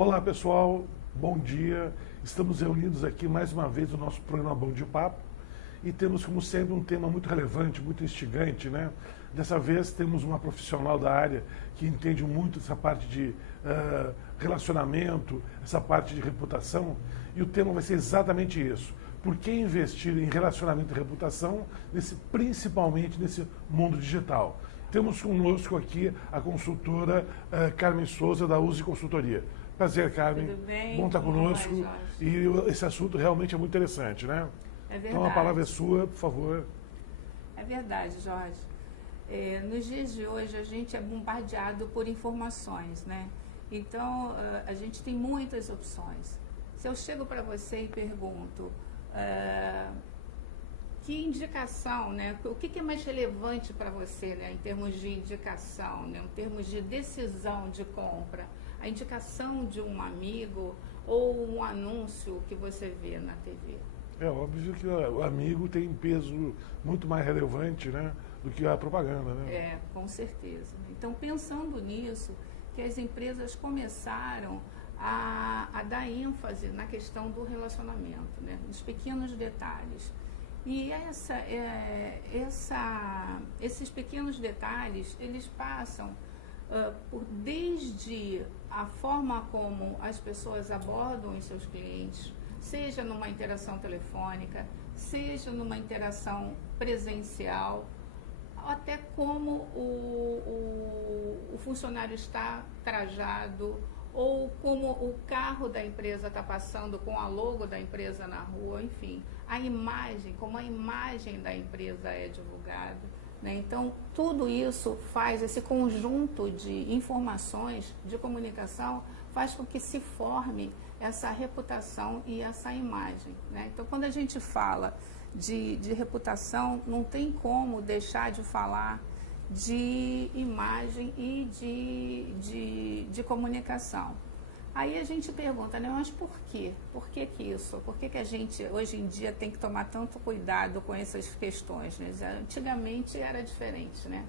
Olá pessoal, bom dia. Estamos reunidos aqui mais uma vez no nosso programa Bom de Papo e temos como sempre um tema muito relevante, muito instigante, né? Dessa vez temos uma profissional da área que entende muito essa parte de relacionamento, essa parte de reputação, e o tema vai ser exatamente isso. Por que investir em relacionamento e reputação, principalmente nesse mundo digital? Temos conosco aqui a consultora Carmen Souza, da Uzi Consultoria. Prazer, Carmen. Tudo bem? Bom estar conosco. E esse assunto realmente é muito interessante, né? É verdade. Então a palavra é sua, por favor. É verdade, Jorge. Nos dias de hoje a gente é bombardeado por informações, né? Então a gente tem muitas opções. Se eu chego para você e pergunto que indicação, né? O que é mais relevante para você, né? Em termos de indicação, né? Em termos de decisão de compra, a indicação de um amigo ou um anúncio que você vê na TV? É óbvio que o amigo tem peso muito mais relevante, né, do que a propaganda, né? Com certeza. Então, pensando nisso, que as empresas começaram a dar ênfase na questão do relacionamento, né, nos pequenos detalhes. E esses pequenos detalhes, eles passam desde a forma como as pessoas abordam os seus clientes, seja numa interação telefônica, seja numa interação presencial, até como o funcionário está trajado, ou como o carro da empresa está passando com a logo da empresa na rua, enfim, a imagem, como a imagem da empresa é divulgada, né? Então, tudo isso faz, esse conjunto de informações, de comunicação, faz com que se forme essa reputação e essa imagem, né? Então, quando a gente fala de reputação, não tem como deixar de falar de imagem e de comunicação. Aí a gente pergunta, né, mas por quê? Por que isso? Por que a gente, hoje em dia, tem que tomar tanto cuidado com essas questões, né? Antigamente era diferente, né?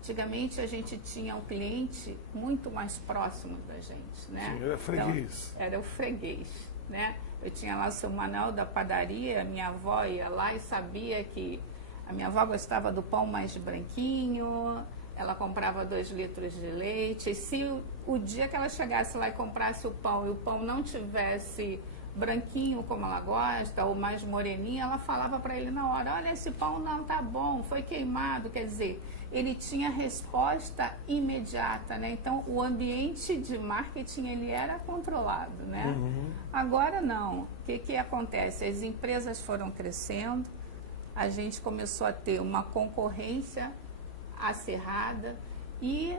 Antigamente a gente tinha um cliente muito mais próximo da gente, né? Sim, era freguês. Então, era o freguês, né? Eu tinha lá o seu Manuel da padaria, minha avó ia lá e sabia que a minha avó gostava do pão mais branquinho, ela comprava 2 litros de leite, e se o dia que ela chegasse lá e comprasse o pão, e o pão não tivesse branquinho como ela gosta, ou mais moreninho, ela falava para ele na hora, olha, esse pão não tá bom, foi queimado, quer dizer, ele tinha resposta imediata, né? Então, o ambiente de marketing, ele era controlado, né? Uhum. Agora não. O que acontece? As empresas foram crescendo, a gente começou a ter uma concorrência acirrada e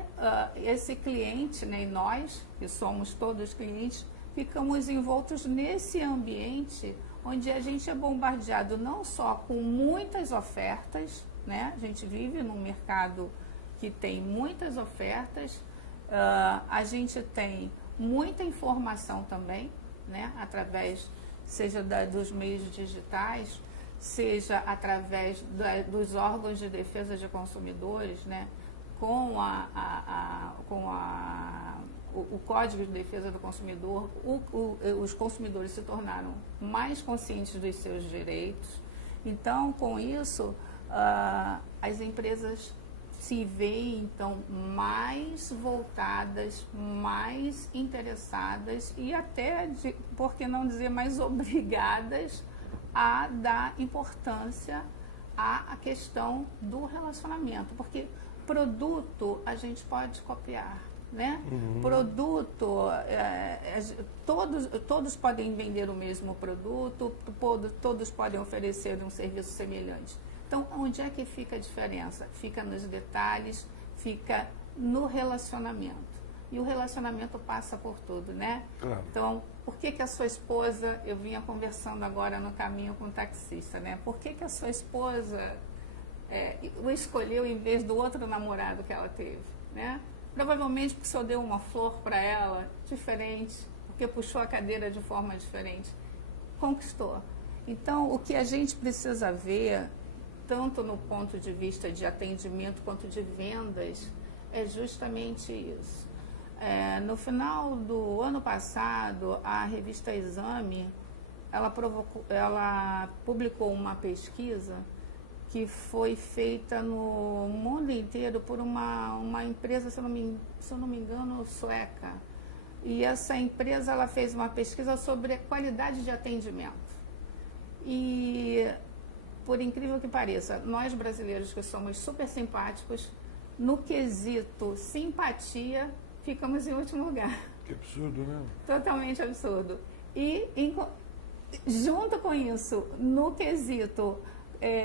esse cliente, né, e nós, que somos todos clientes, ficamos envoltos nesse ambiente onde a gente é bombardeado não só com muitas ofertas, né? A gente vive num mercado que tem muitas ofertas, a gente tem muita informação também, né? Através, seja dos meios digitais, seja através dos órgãos de defesa de consumidores, né? Com o Código de Defesa do Consumidor, os consumidores se tornaram mais conscientes dos seus direitos. Então, com isso, as empresas se veem, então, mais voltadas, mais interessadas e até, por que não dizer, mais obrigadas a dar importância à questão do relacionamento, porque produto a gente pode copiar, né? Uhum. Produto, todos podem vender o mesmo produto, todos podem oferecer um serviço semelhante. Então, onde é que fica a diferença? Fica nos detalhes, fica no relacionamento. E o relacionamento passa por tudo, né? Claro. Então, por que a sua esposa, eu vinha conversando agora no caminho com o taxista, né? Por que a sua esposa o escolheu em vez do outro namorado que ela teve, né? Provavelmente porque o senhor deu uma flor para ela diferente, porque puxou a cadeira de forma diferente. Conquistou. Então, o que a gente precisa ver, tanto no ponto de vista de atendimento quanto de vendas, é justamente isso. No final do ano passado, a revista Exame, ela publicou uma pesquisa que foi feita no mundo inteiro por uma empresa, se eu não me engano, sueca. E essa empresa ela fez uma pesquisa sobre a qualidade de atendimento. E, por incrível que pareça, nós brasileiros que somos super simpáticos, no quesito simpatia, ficamos em último lugar. Que absurdo, né? Totalmente absurdo. E, junto com isso, no quesito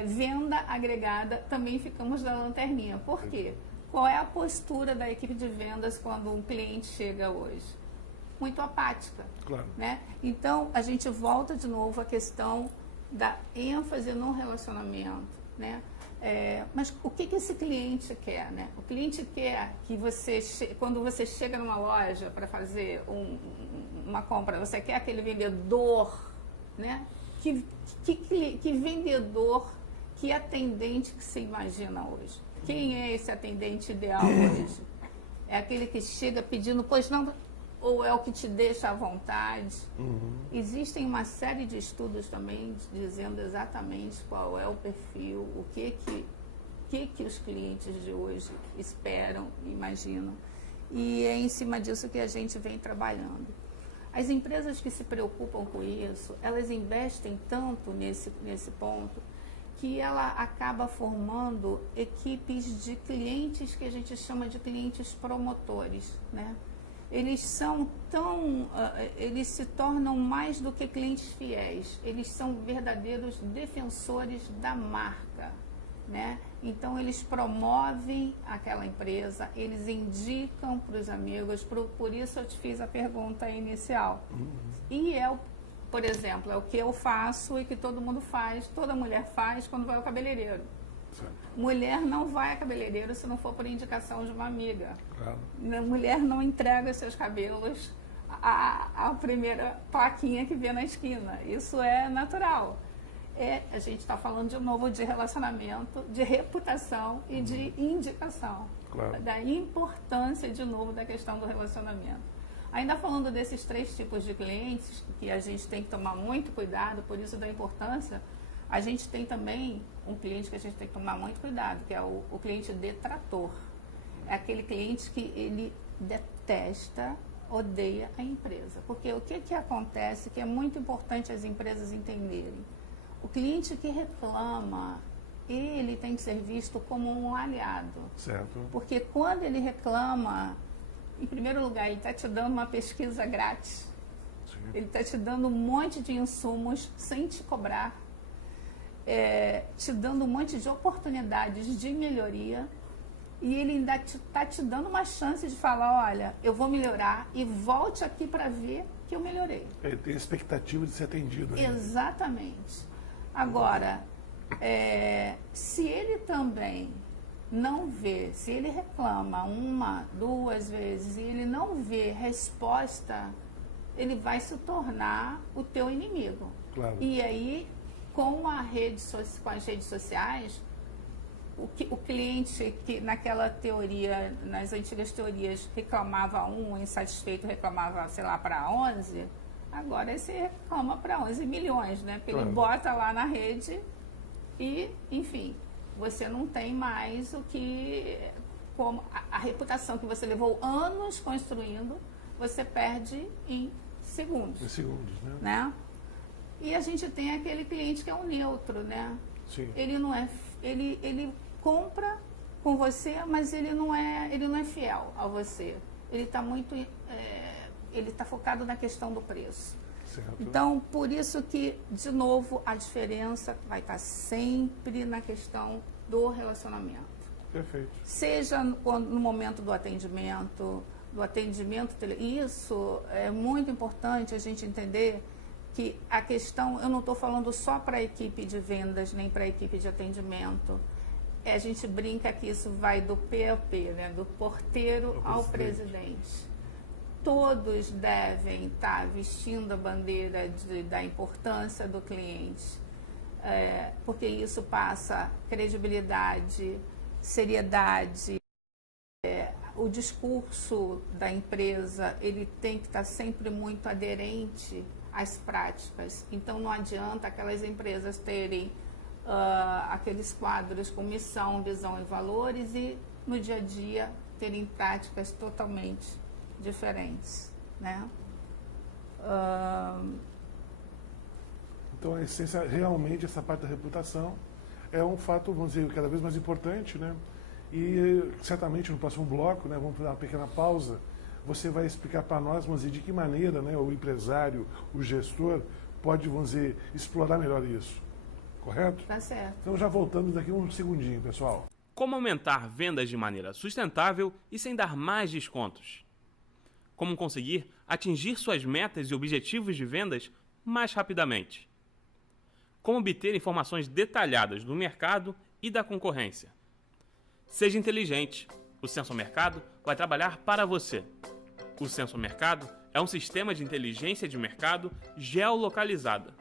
venda agregada, também ficamos na lanterninha. Por quê? Qual é a postura da equipe de vendas quando um cliente chega hoje? Muito apática. Claro. Né? Então, a gente volta de novo à questão da ênfase no relacionamento. Né? Mas o que esse cliente quer? Né? O cliente quer que quando você chega numa loja para fazer uma compra, você quer aquele vendedor, né? Que vendedor, que atendente que você imagina hoje? Quem é esse atendente ideal hoje? É aquele que chega pedindo, pois não, ou é o que te deixa à vontade? Existem uma série de estudos também dizendo exatamente qual é o perfil, o que os clientes de hoje esperam, imaginam. E é em cima disso que a gente vem trabalhando. As empresas que se preocupam com isso, elas investem tanto nesse ponto que ela acaba formando equipes de clientes que a gente chama de clientes promotores, né? Eles se tornam mais do que clientes fiéis, eles são verdadeiros defensores da marca, né? Então eles promovem aquela empresa, eles indicam para os amigos, por isso eu te fiz a pergunta inicial. E por exemplo, é o que eu faço e que todo mundo faz, toda mulher faz quando vai ao cabeleireiro. Certo. Mulher não vai a cabeleireiro se não for por indicação de uma amiga. Claro. Mulher não entrega seus cabelos à primeira plaquinha que vê na esquina. Isso é natural. A gente está falando de novo de relacionamento, de reputação e de indicação. Claro. Da importância, de novo, da questão do relacionamento. Ainda falando desses 3 tipos de clientes, que a gente tem que tomar muito cuidado, por isso da importância, a gente tem também um cliente que a gente tem que tomar muito cuidado, que é o cliente detrator. É aquele cliente que ele detesta, odeia a empresa. Porque o que acontece, que é muito importante as empresas entenderem, o cliente que reclama, ele tem que ser visto como um aliado. Certo. Porque quando ele reclama, em primeiro lugar, ele está te dando uma pesquisa grátis. Sim. Ele está te dando um monte de insumos sem te cobrar. Te dando um monte de oportunidades de melhoria. E ele ainda está te dando uma chance de falar, olha, eu vou melhorar e volte aqui para ver que eu melhorei. Ele tem a expectativa de ser atendido. Né? Exatamente. Agora, se ele também não vê, se ele reclama 1, 2 vezes e ele não vê resposta, ele vai se tornar o teu inimigo. Claro. E aí, com as redes sociais, o cliente que naquela teoria, nas antigas teorias, reclamava 1, insatisfeito reclamava, sei lá, para 11, agora esse reclama para 11 milhões, né? Porque ele bota lá na rede e, enfim, você não tem mais o que... como a reputação que você levou anos construindo, você perde em segundos. Em segundos, né? E a gente tem aquele cliente que é um neutro, né? Sim. Ele não é... Ele compra com você, mas ele não é fiel a você. Ele está muito... ele está focado na questão do preço. Certo. Então, por isso que, de novo, a diferença vai estar sempre na questão do relacionamento. Perfeito. Seja no momento do atendimento, isso é muito importante a gente entender que a questão, eu não estou falando só para a equipe de vendas, nem para a equipe de atendimento. A gente brinca que isso vai do POP, né? Do porteiro ao presidente. Todos devem estar vestindo a bandeira da importância do cliente, porque isso passa credibilidade, seriedade, o discurso da empresa ele tem que estar sempre muito aderente às práticas. Então não adianta aquelas empresas terem aqueles quadros com missão, visão e valores e no dia a dia terem práticas totalmente diferentes, né? Então a essência, realmente, essa parte da reputação é um fato, vamos dizer, cada vez mais importante, né? E certamente no próximo bloco, né, vamos fazer uma pequena pausa, você vai explicar para nós, vamos dizer, de que maneira, né, o empresário, o gestor, pode, vamos dizer, explorar melhor isso. Correto? Tá certo. Então já voltamos daqui um segundinho, pessoal. Como aumentar vendas de maneira sustentável e sem dar mais descontos? Como conseguir atingir suas metas e objetivos de vendas mais rapidamente? Como obter informações detalhadas do mercado e da concorrência? Seja inteligente. O Sensor Mercado vai trabalhar para você. O Sensor Mercado é um sistema de inteligência de mercado geolocalizada.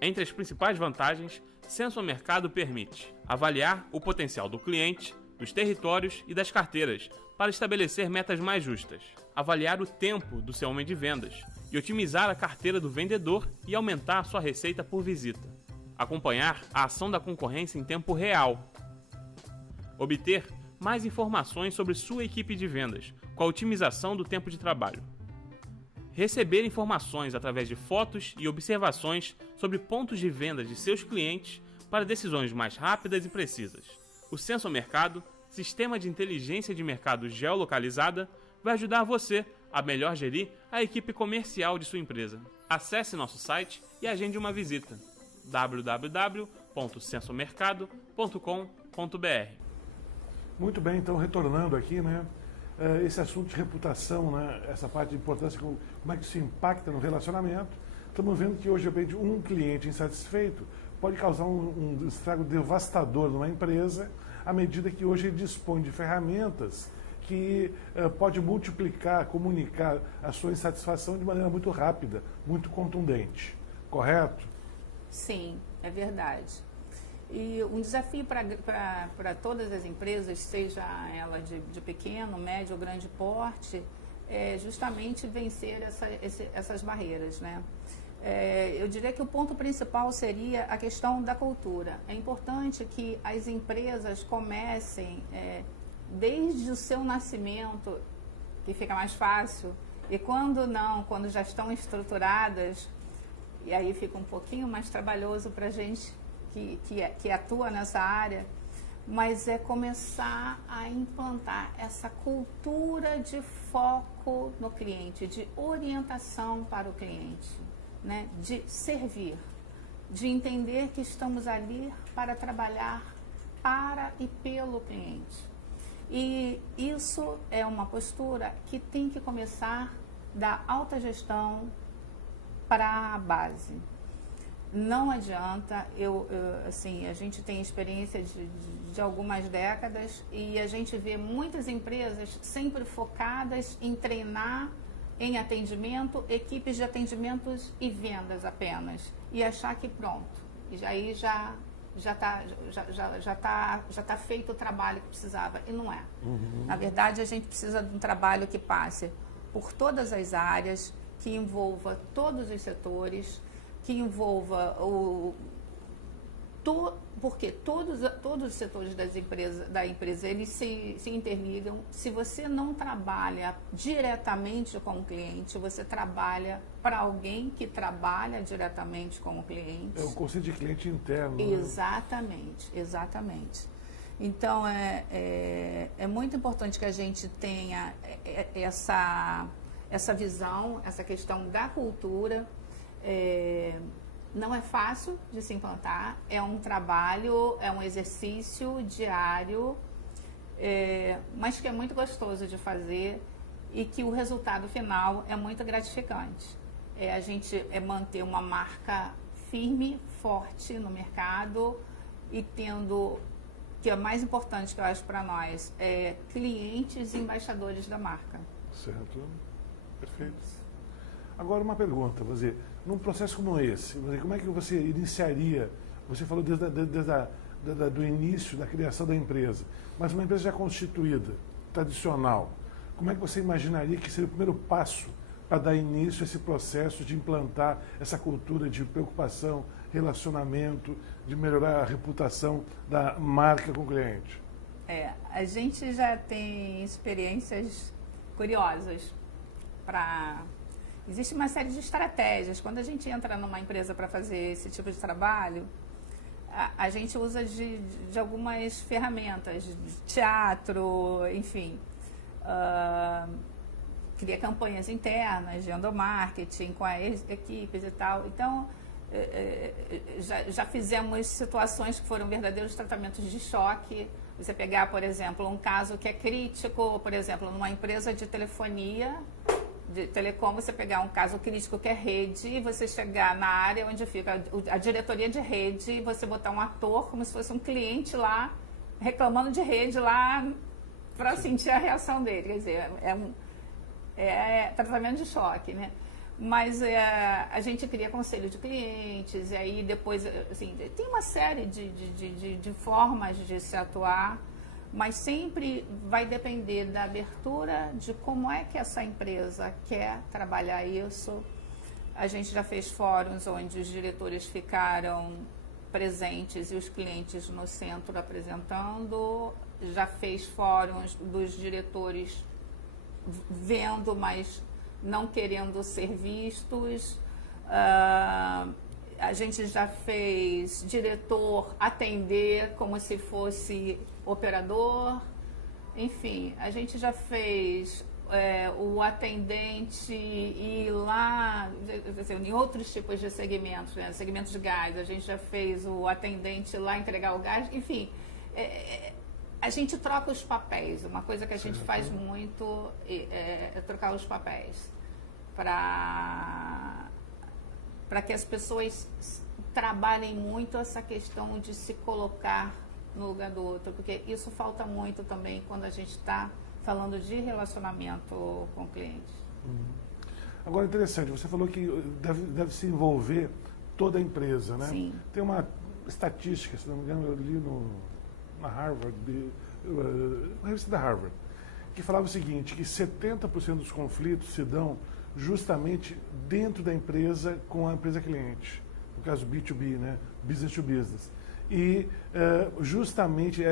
Entre as principais vantagens, Sensor Mercado permite avaliar o potencial do cliente, dos territórios e das carteiras para estabelecer metas mais justas, avaliar o tempo do seu homem de vendas e otimizar a carteira do vendedor e aumentar a sua receita por visita, acompanhar a ação da concorrência em tempo real, obter mais informações sobre sua equipe de vendas com a otimização do tempo de trabalho, receber informações através de fotos e observações sobre pontos de venda de seus clientes para decisões mais rápidas e precisas. O Sensor Mercado, sistema de inteligência de mercado geolocalizada, vai ajudar você a melhor gerir a equipe comercial de sua empresa. Acesse nosso site e agende uma visita: www.sensormercado.com.br. Muito bem, então retornando aqui, né? Esse assunto de reputação, né? Essa parte de importância, como é que isso impacta no relacionamento. Estamos vendo que hoje, de repente, um cliente insatisfeito pode causar um estrago devastador numa empresa, à medida que hoje ele dispõe de ferramentas que pode multiplicar, comunicar a sua insatisfação de maneira muito rápida, muito contundente. Correto? Sim, é verdade. E um desafio para todas as empresas, seja ela de pequeno, médio ou grande porte, é justamente vencer essas barreiras, né? Eu diria que o ponto principal seria a questão da cultura. É importante que as empresas comecem, desde o seu nascimento, que fica mais fácil, e quando já estão estruturadas, e aí fica um pouquinho mais trabalhoso para a gente que atua nessa área, mas é começar a implantar essa cultura de foco no cliente, de orientação para o cliente, né? De servir, de entender que estamos ali para trabalhar para e pelo cliente. E isso é uma postura que tem que começar da alta gestão para a base. Não adianta, assim, a gente tem experiência de algumas décadas e a gente vê muitas empresas sempre focadas em treinar em atendimento, equipes de atendimentos e vendas apenas, e achar que pronto, e aí já está feito o trabalho que precisava, e não é. Na verdade, a gente precisa de um trabalho que passe por todas as áreas, que envolva todos os setores, que envolva porque todos os setores da empresa eles se interligam. Se você não trabalha diretamente com o cliente, você trabalha para alguém que trabalha diretamente com o cliente. É o conceito de cliente interno. Exatamente, né? Exatamente. Então, é muito importante que a gente tenha essa visão, essa questão da cultura. Não é fácil de se implantar, é um trabalho, é um exercício diário, mas que é muito gostoso de fazer e que o resultado final é muito gratificante. A gente manter uma marca firme, forte no mercado e tendo, que é mais importante que eu acho para nós, clientes e embaixadores da marca. Certo, perfeito. Agora uma pergunta, você, num processo como esse, como é que você iniciaria? Você falou desde do início da criação da empresa, mas uma empresa já constituída, tradicional. como é que você imaginaria que seria o primeiro passo para dar início a esse processo de implantar essa cultura de preocupação, relacionamento, de melhorar a reputação da marca com o cliente? A gente já tem experiências curiosas Existe uma série de estratégias. Quando a gente entra numa empresa para fazer esse tipo de trabalho, a gente usa de algumas ferramentas, de teatro, enfim. Cria campanhas internas de endomarketing com as equipes e tal. Então, já fizemos situações que foram verdadeiros tratamentos de choque. Você pegar, por exemplo, um caso que é crítico, por exemplo, numa empresa de telefonia, de telecom, você pegar um caso crítico que é rede, e você chegar na área onde fica a diretoria de rede, e você botar um ator como se fosse um cliente lá, reclamando de rede lá, para sentir a reação dele. Quer dizer, é tratamento de choque, né? Mas a gente cria conselho de clientes, e aí depois, assim, tem uma série de formas de se atuar, mas sempre vai depender da abertura de como é que essa empresa quer trabalhar isso. A gente já fez fóruns onde os diretores ficaram presentes e os clientes no centro apresentando, já fez fóruns dos diretores vendo, mas não querendo ser vistos. A gente já fez diretor atender como se fosse operador. Enfim, a gente já fez o atendente ir lá, em outros tipos de segmentos, né? Segmentos de gás, a gente já fez o atendente lá entregar o gás. Enfim, a gente troca os papéis. Uma coisa que a gente faz muito é trocar os papéis para que as pessoas trabalhem muito essa questão de se colocar no lugar do outro, porque isso falta muito também quando a gente está falando de relacionamento com o cliente. Agora, interessante, você falou que deve se envolver toda a empresa, né? Sim. Tem uma estatística, se não me engano, eu li na Harvard, na revista da Harvard, que falava o seguinte, que 70% dos conflitos se dão justamente dentro da empresa com a empresa cliente, no caso B2B, né? Business to business. E justamente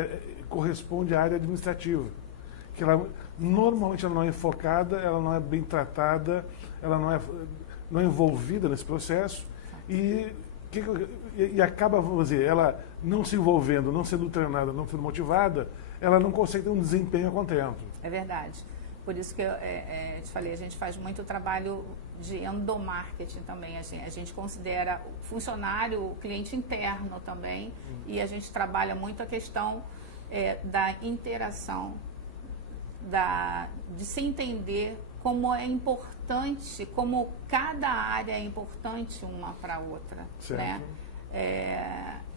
corresponde à área administrativa, que normalmente ela não é focada, ela não é bem tratada, ela não é envolvida nesse processo e acaba, vamos dizer, ela não se envolvendo, não sendo treinada, não sendo motivada, ela não consegue ter um desempenho a contento. É verdade. Por isso que eu te falei, a gente faz muito trabalho de endomarketing também. A gente considera o funcionário, o cliente interno também, e a gente trabalha muito a questão da interação, de se entender como é importante, como cada área é importante uma para a outra. Certo. Né?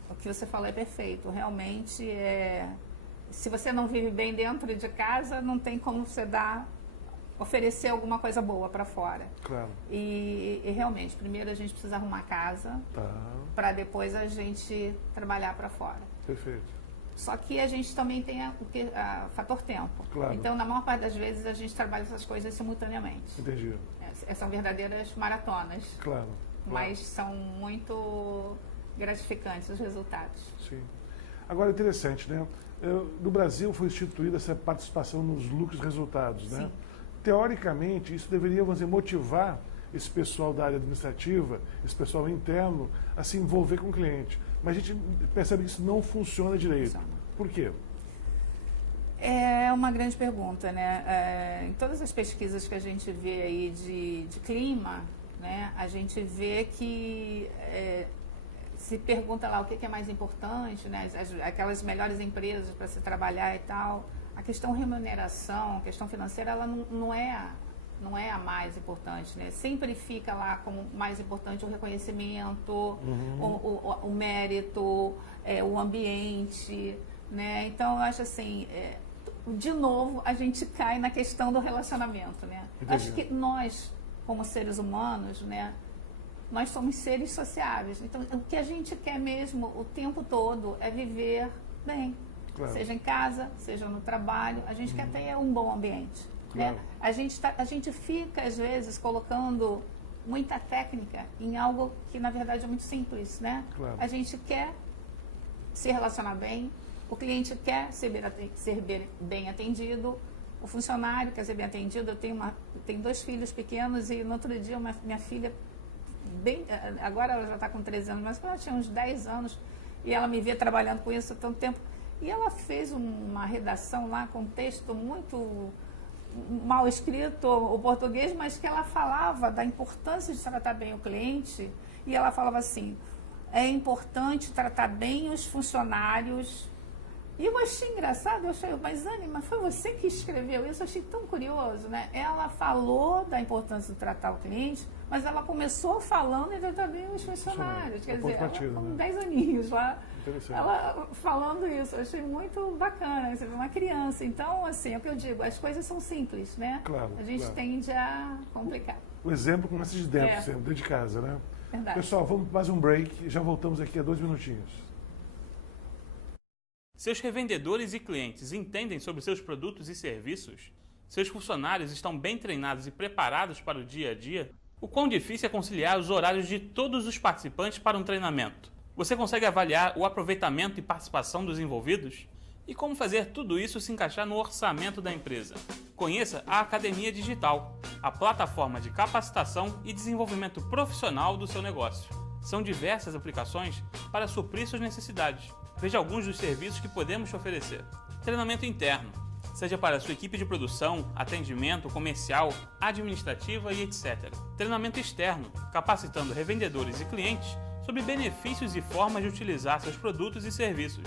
O que você falou é perfeito. Realmente, se você não vive bem dentro de casa, não tem como você oferecer alguma coisa boa para fora. Claro. E realmente, primeiro a gente precisa arrumar casa, para depois a gente trabalhar para fora. Perfeito. Só que a gente também tem o fator tempo. Claro. Então, na maior parte das vezes, a gente trabalha essas coisas simultaneamente. Entendi. São verdadeiras maratonas. Claro. Mas são muito gratificantes os resultados. Sim. Agora, interessante, né? No Brasil foi instituída essa participação nos lucros e resultados, né? Sim. Teoricamente, isso deveria, vamos dizer, motivar esse pessoal da área administrativa, esse pessoal interno, a se envolver com o cliente. Mas a gente percebe que isso não funciona direito. Funciona. Por quê? É uma grande pergunta, né? Em todas as pesquisas que a gente vê aí de clima, né, a gente vê que se pergunta lá o que é mais importante, né? Aquelas melhores empresas para se trabalhar e tal. A questão remuneração, a questão financeira, ela não é a mais importante, né? Sempre fica lá como mais importante o reconhecimento, o mérito, o ambiente, né? Então, eu acho assim, de novo, a gente cai na questão do relacionamento, né? Entendi. Acho que nós, como seres humanos, né? Nós somos seres sociáveis. Então, o que a gente quer mesmo o tempo todo é viver bem. Claro. Seja em casa, seja no trabalho. A gente quer ter um bom ambiente. Né? A gente fica, às vezes, colocando muita técnica em algo que, na verdade, é muito simples. Né? Claro. A gente quer se relacionar bem, o cliente quer ser bem atendido, o funcionário quer ser bem atendido. Eu tenho 2 filhos pequenos e no outro dia minha filha, agora ela já está com 13 anos, mas quando ela tinha uns 10 anos e ela me via trabalhando com isso há tanto tempo, e ela fez uma redação lá com um texto muito mal escrito, o português, mas que ela falava da importância de tratar bem o cliente, e ela falava assim: é importante tratar bem os funcionários. E eu achei engraçado, mas Anny, foi você que escreveu isso? Eu achei tão curioso, né? Ela falou da importância de tratar o cliente, mas ela começou falando em tratar bem os funcionários. Quer dizer, ela, com 10 aninhos lá, ela falando isso. Eu achei muito bacana, você vê uma criança. Então, assim, é o que eu digo, as coisas são simples, né? Claro, a gente tende a complicar. O exemplo começa de dentro, sempre, dentro de casa, né? Verdade. Pessoal, vamos mais um break, já voltamos aqui a 2 minutinhos. Seus revendedores e clientes entendem sobre seus produtos e serviços? Seus funcionários estão bem treinados e preparados para o dia a dia? O quão difícil é conciliar os horários de todos os participantes para um treinamento? Você consegue avaliar o aproveitamento e participação dos envolvidos? E como fazer tudo isso se encaixar no orçamento da empresa? Conheça a Academia Digital, a plataforma de capacitação e desenvolvimento profissional do seu negócio. São diversas aplicações para suprir suas necessidades. Veja alguns dos serviços que podemos te oferecer. Treinamento interno, seja para a sua equipe de produção, atendimento, comercial, administrativa e etc. Treinamento externo, capacitando revendedores e clientes sobre benefícios e formas de utilizar seus produtos e serviços.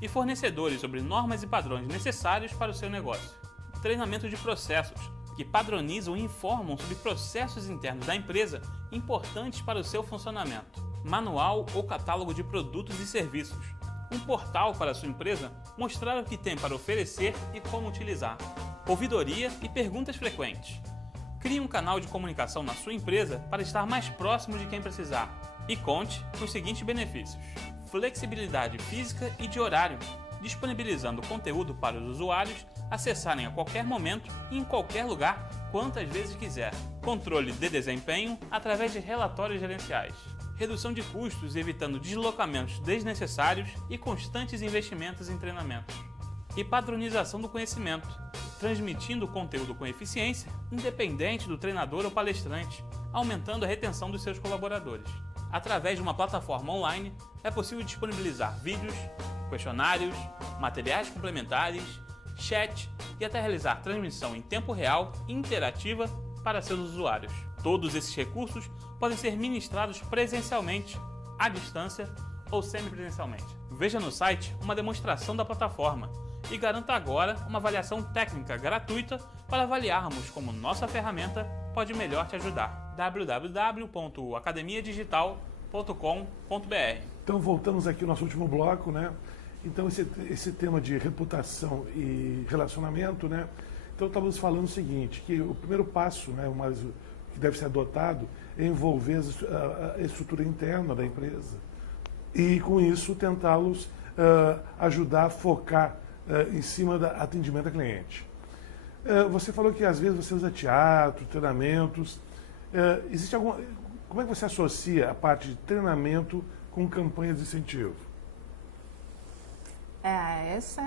E fornecedores sobre normas e padrões necessários para o seu negócio. Treinamento de processos, que padronizam e informam sobre processos internos da empresa importantes para o seu funcionamento. Manual ou catálogo de produtos e serviços. Um portal para a sua empresa mostrar o que tem para oferecer e como utilizar. Ouvidoria e perguntas frequentes. Crie um canal de comunicação na sua empresa para estar mais próximo de quem precisar. E conte com os seguintes benefícios: flexibilidade física e de horário, disponibilizando conteúdo para os usuários acessarem a qualquer momento e em qualquer lugar, quantas vezes quiser. Controle de desempenho através de relatórios gerenciais. Redução de custos, evitando deslocamentos desnecessários e constantes investimentos em treinamentos. E padronização do conhecimento, transmitindo o conteúdo com eficiência, independente do treinador ou palestrante, aumentando a retenção dos seus colaboradores. Através de uma plataforma online, é possível disponibilizar vídeos, questionários, materiais complementares, chat e até realizar transmissão em tempo real e interativa para seus usuários. Todos esses recursos podem ser ministrados presencialmente, à distância ou semipresencialmente. Veja no site uma demonstração da plataforma e garanta agora uma avaliação técnica gratuita para avaliarmos como nossa ferramenta pode melhor te ajudar. www.academiadigital.com.br. Então voltamos aqui ao nosso último bloco, né? Então esse tema de reputação e relacionamento, né? Então estávamos falando o seguinte, que o primeiro passo, né, que deve ser adotado é envolver a estrutura interna da empresa e com isso tentá-los ajudar a focar em cima do atendimento ao cliente. Você falou que às vezes você usa teatro, treinamentos. Existe alguma? Como é que você associa a parte de treinamento com campanhas de incentivo? Essa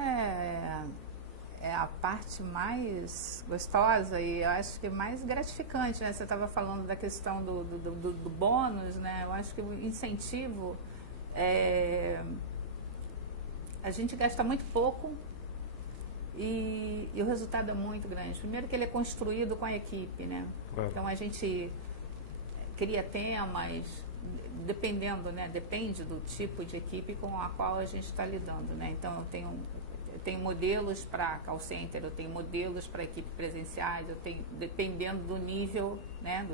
é a parte mais gostosa e eu acho que mais gratificante, né? Você estava falando da questão do bônus, né? Eu acho que o incentivo, a gente gasta muito pouco e o resultado é muito grande. Primeiro que ele é construído com a equipe, né? Claro. Então a gente cria temas, dependendo, né? Depende do tipo de equipe com a qual a gente está lidando, né? Então eu tenho modelos para call center, eu tenho modelos para equipe presenciais, eu tenho, dependendo do nível, né,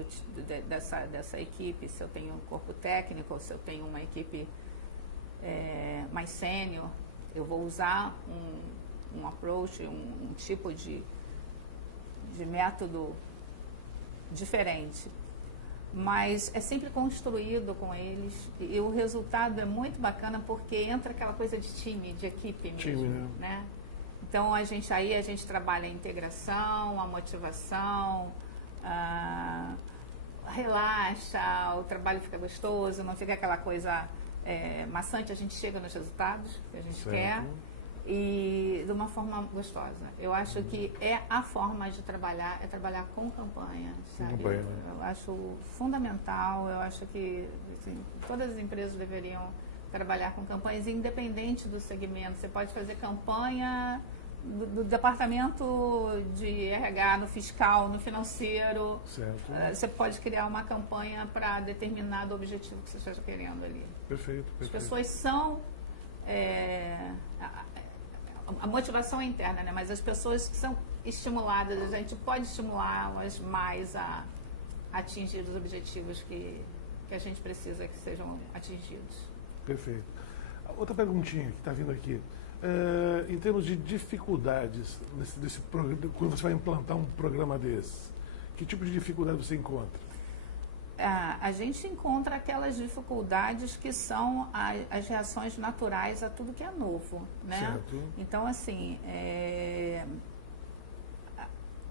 dessa equipe, se eu tenho um corpo técnico, ou se eu tenho uma equipe mais sênior, eu vou usar um approach, um tipo de método diferente. Mas é sempre construído com eles e o resultado é muito bacana porque entra aquela coisa de time, de equipe mesmo, né? Então, a gente trabalha a integração, a motivação, relaxa, o trabalho fica gostoso, não fica aquela coisa maçante, a gente chega nos resultados que a gente quer e de uma forma gostosa. Eu acho que a forma de trabalhar é trabalhar com campanha, sabe? Eu acho fundamental, eu acho que assim, todas as empresas deveriam trabalhar com campanhas independente do segmento. Você pode fazer campanha do departamento de RH, no fiscal, no financeiro. Certo. Você pode criar uma campanha para determinado objetivo que você esteja querendo ali. Perfeito. As pessoas são... a motivação é interna, né? Mas as pessoas que são estimuladas, a gente pode estimulá-las mais a atingir os objetivos que a gente precisa que sejam atingidos. Perfeito. Outra perguntinha que está vindo aqui. Em termos de dificuldades quando você vai implantar um programa desse, que tipo de dificuldade você encontra? A gente encontra aquelas dificuldades que são as reações naturais a tudo que é novo, né? Certo. Então, assim,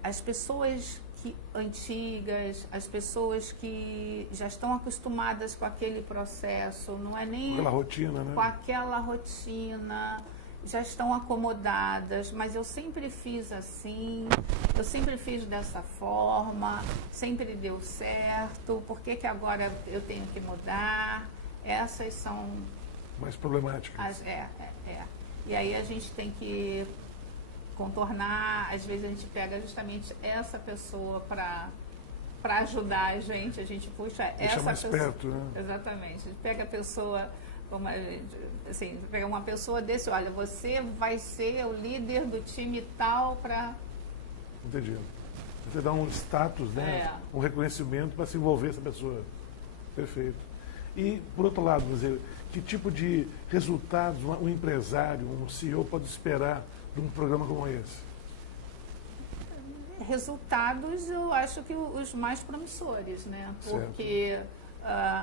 as pessoas antigas, as pessoas que já estão acostumadas com aquele processo, não é nem... Com aquela rotina, né? Com aquela rotina, já estão acomodadas, mas eu sempre fiz assim, eu sempre fiz dessa forma, sempre deu certo, por que agora eu tenho que mudar? Essas são... mais problemáticas. E aí a gente tem que contornar, às vezes a gente pega justamente essa pessoa para ajudar a gente puxa essa mais pessoa. Perto, né? Exatamente, a gente pega a pessoa... assim, pegar uma pessoa desse, olha, você vai ser o líder do time tal para... Entendi. Você dá um status, né? Um reconhecimento para se envolver essa pessoa. Perfeito. E, por outro lado, dizer, que tipo de resultados um empresário, um CEO pode esperar de um programa como esse? Resultados, eu acho que os mais promissores, né? Porque...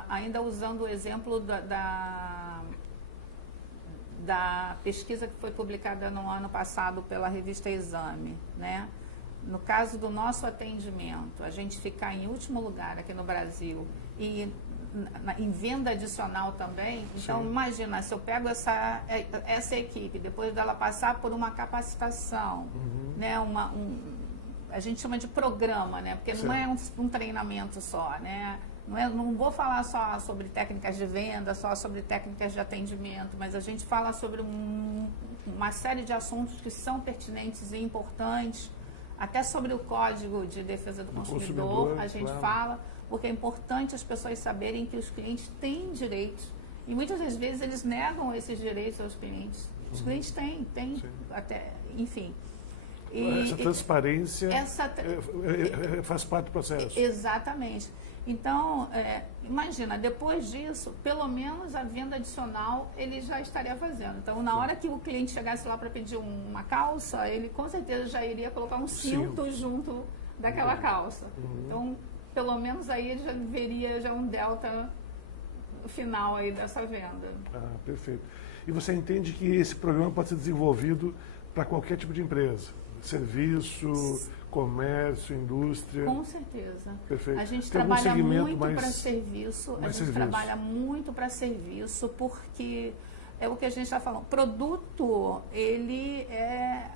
ainda usando o exemplo da pesquisa que foi publicada no ano passado pela revista Exame, né? No caso do nosso atendimento, a gente ficar em último lugar aqui no Brasil e em venda adicional também, então imagina, se eu pego essa equipe, depois dela passar por uma capacitação, né? A gente chama de programa, né? Porque não é um treinamento só, né? Não vou falar só sobre técnicas de venda, só sobre técnicas de atendimento, mas a gente fala sobre uma série de assuntos que são pertinentes e importantes, até sobre o Código de Defesa do Consumidor, a gente fala, porque é importante as pessoas saberem que os clientes têm direitos, e muitas das vezes eles negam esses direitos aos clientes. Os clientes têm até, enfim. Essa transparência faz parte do processo. Exatamente. Então, imagina, depois disso, pelo menos a venda adicional ele já estaria fazendo. Então, na hora que o cliente chegasse lá para pedir uma calça, ele com certeza já iria colocar um cinto junto daquela calça. Então, pelo menos aí ele já veria já um delta final aí dessa venda. Perfeito. E você entende que esse programa pode ser desenvolvido para qualquer tipo de empresa? Serviço, comércio, indústria? Com certeza. Perfeito. A gente trabalha muito para serviço, trabalha muito para serviço, porque é o que a gente está falando. Produto, ele é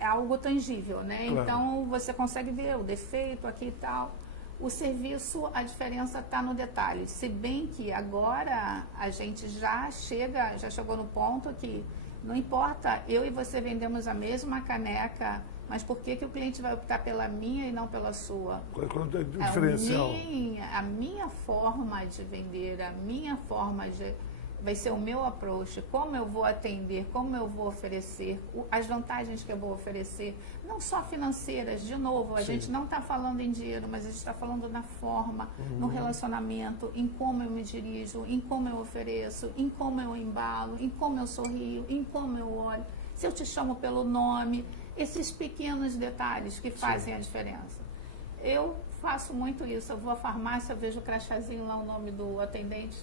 algo tangível, né? Claro. Então, você consegue ver o defeito aqui e tal. O serviço, a diferença está no detalhe. Se bem que agora a gente já chegou no ponto que não importa, eu e você vendemos a mesma caneca, mas por que o cliente vai optar pela minha e não pela sua? Qual é o diferencial? A minha forma de vender, vai ser o meu approach, como eu vou atender, como eu vou oferecer, as vantagens que eu vou oferecer, não só financeiras, de novo, a gente não está falando em dinheiro, mas a gente está falando na forma, no relacionamento, em como eu me dirijo, em como eu ofereço, em como eu embalo, em como eu sorrio, em como eu olho, se eu te chamo pelo nome, esses pequenos detalhes que fazem a diferença. Eu faço muito isso, eu vou à farmácia, eu vejo o crachazinho lá, o nome do atendente,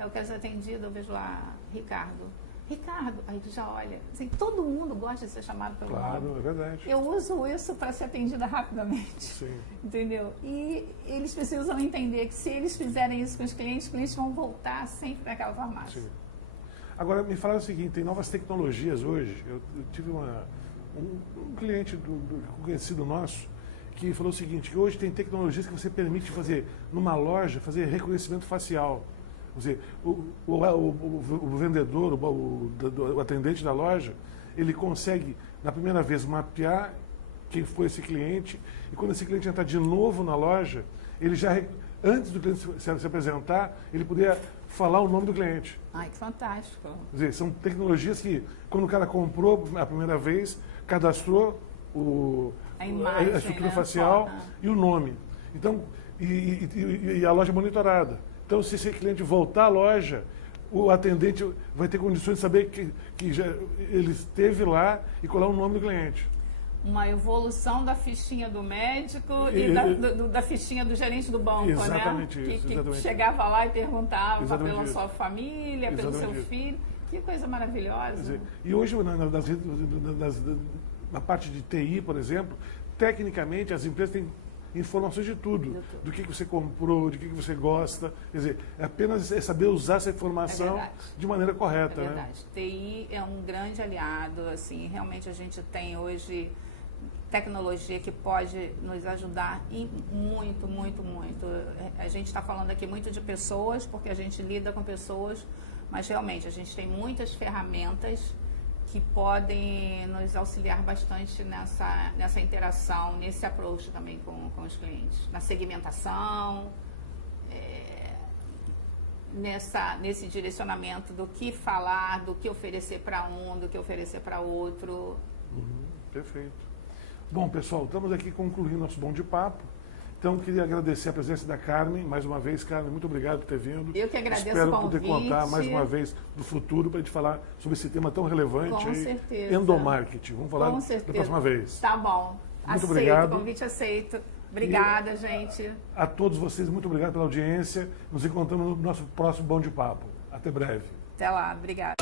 eu quero ser atendida, eu vejo lá, Ricardo. Ricardo, aí tu já olha, assim, todo mundo gosta de ser chamado pelo nome. Claro, é verdade. Eu uso isso para ser atendida rapidamente. Sim. Entendeu? E eles precisam entender que se eles fizerem isso com os clientes vão voltar sempre naquela farmácia. Sim. Agora, me fala o seguinte, tem novas tecnologias hoje. Eu tive um cliente conhecido nosso que falou o seguinte, que hoje tem tecnologias que você permite fazer, numa loja, fazer reconhecimento facial. Quer dizer, o vendedor, o atendente da loja, ele consegue, na primeira vez, mapear quem foi esse cliente, e quando esse cliente entrar de novo na loja, ele já, antes do cliente se apresentar, ele poder falar o nome do cliente. Ai, que fantástico. Quer dizer, são tecnologias que, quando o cara comprou a primeira vez, cadastrou a imagem, a estrutura né? facial e o nome. Então, e a loja monitorada. Então, se esse cliente voltar à loja, o atendente vai ter condições de saber que já, ele esteve lá e qual é o nome do cliente. Uma evolução da fichinha do médico da fichinha do gerente do banco, exatamente né? Isso, que exatamente chegava lá e perguntava exatamente pela isso. sua família, pelo seu filho. Que coisa maravilhosa. Quer dizer, e hoje, na parte de TI, por exemplo, tecnicamente as empresas têm informações de tudo. Do que você comprou, de que você gosta. Quer dizer, é apenas saber usar essa informação de maneira correta. É verdade. Né? TI é um grande aliado. Assim, realmente a gente tem hoje tecnologia que pode nos ajudar e muito, muito, muito. A gente está falando aqui muito de pessoas, porque a gente lida com pessoas, mas realmente a gente tem muitas ferramentas que podem nos auxiliar bastante nessa interação, nesse approach também com os clientes, na segmentação, nesse direcionamento do que falar, do que oferecer para um, do que oferecer para outro. Perfeito. Bom, pessoal, estamos aqui concluindo nosso Bom de Papo. Então, queria agradecer a presença da Carmen, mais uma vez. Carmen, muito obrigado por ter vindo. Eu que agradeço Espero o convite. poder contar mais uma vez do futuro para a gente falar sobre esse tema tão relevante. Com certeza. Endomarketing. Vamos falar da próxima vez. Tá bom. Muito obrigado. Convite aceito. Obrigada, gente. A todos vocês, muito obrigado pela audiência. Nos encontramos no nosso próximo Bom de Papo. Até breve. Até lá. Obrigada.